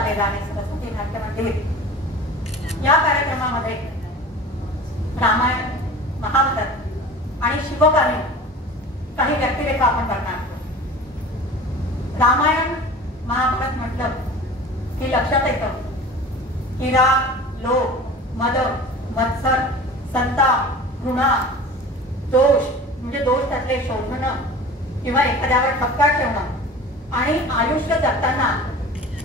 झालेला आहे सरस्वती नाट्य मंदिर या कार्यक्रमामध्ये रामायण, महाभारत आणि शिवकालीन काही व्यक्तिरेखा आपण करणार आहोत। रामायण महाभारत म्हटलं की लक्षात येतं हिरा, लोभ, मद, मत्सर, संताप, घृणा, दोष म्हणजे दोष त्यातले शोधणं किंवा एखाद्यावर ठपका ठेवणं आणि आयुष्य जगताना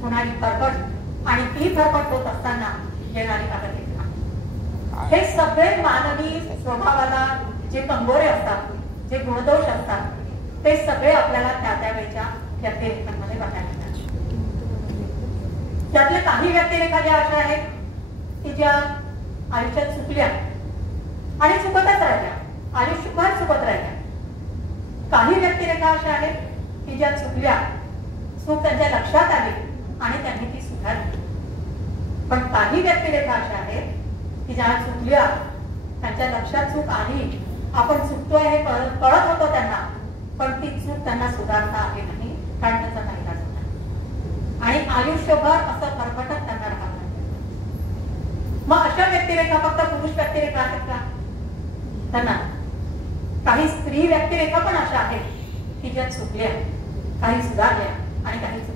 होणारी फरफट आणि ती फरफट होत असताना येणारी अगतिकता, हे सगळे मानवी स्वभावाला जे कंगोरे असतात, जे गुणदोष असतात, ते सगळे आपल्याला त्या त्यावेळच्या व्यक्तिरेखांमध्ये बघायला मिळतात। त्यातल्या काही व्यक्तिरेखा ज्या अशा आहेत की ज्या आयुष्यात चुकल्या आणि चुकतच राहिल्या, आयुष्यभर चुकत राहिल्या। काही व्यक्तिरेखा अशा आहेत की ज्या चुकल्या, चूक त्यांच्या लक्षात आली आणि त्यांनी ती सुधारली। पण काही व्यक्तिरेखा अशा आहेत की ज्या चुकल्या, त्यांच्या लक्षात चूक आली, आपण चुकतोय हे कळत होतं त्यांना, पण ती चूक त्यांना सुधारता आली नाही, कारण त्याचा नाईलाज होता आणि आयुष्यभर असं फरफटत त्यांना राहत नाही। मग अशा व्यक्तिरेखा फक्त पुरुष व्यक्तिरेखा आहेत का? त्यांना काही स्त्री व्यक्तिरेखा पण अशा आहेत की ज्या चुकल्या, काही सुधारल्या आणि काही चुकल्या।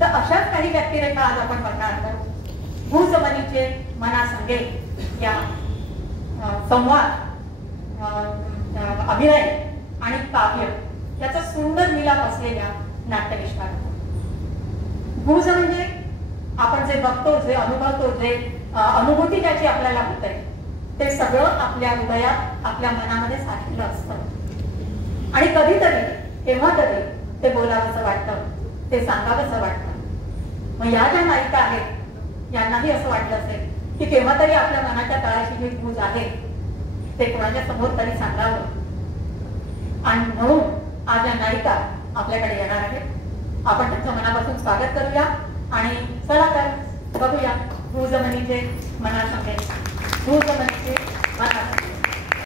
तर अशाच काही व्यक्तिरेखा आज आपण बघणार आहोत। भूजमनीचे मनासंगे या संवाद, अभिनय आणि काव्य याचा सुंदर मिलाप असलेल्या नाट्यविष्कार। भूज म्हणजे आपण जे बघतो, जे अनुभवतो, जे अनुभूती त्याची आपल्याला होते, ते सगळं आपल्या हृदयात, आपल्या मनामध्ये साठलेलं असतं आणि कधीतरी, केव्हा तरी ते बोलावंसं वाटतं, ते सांगावंसं वाटतं। मग या ज्या नायिका आहेत यांनाही असं वाटलं असेल की केव्हा तरी आपल्या मनाच्या तळाशी जी भूज आहे ते कोणाच्या समोर तरी सांगावं, आणि म्हणून आज या नायिका आपल्याकडे येणार आहेत। आपण त्यांचं मनापासून स्वागत करूया आणि चला तर बघूया भूजमनीचे मनासंगे, भूजमनीचे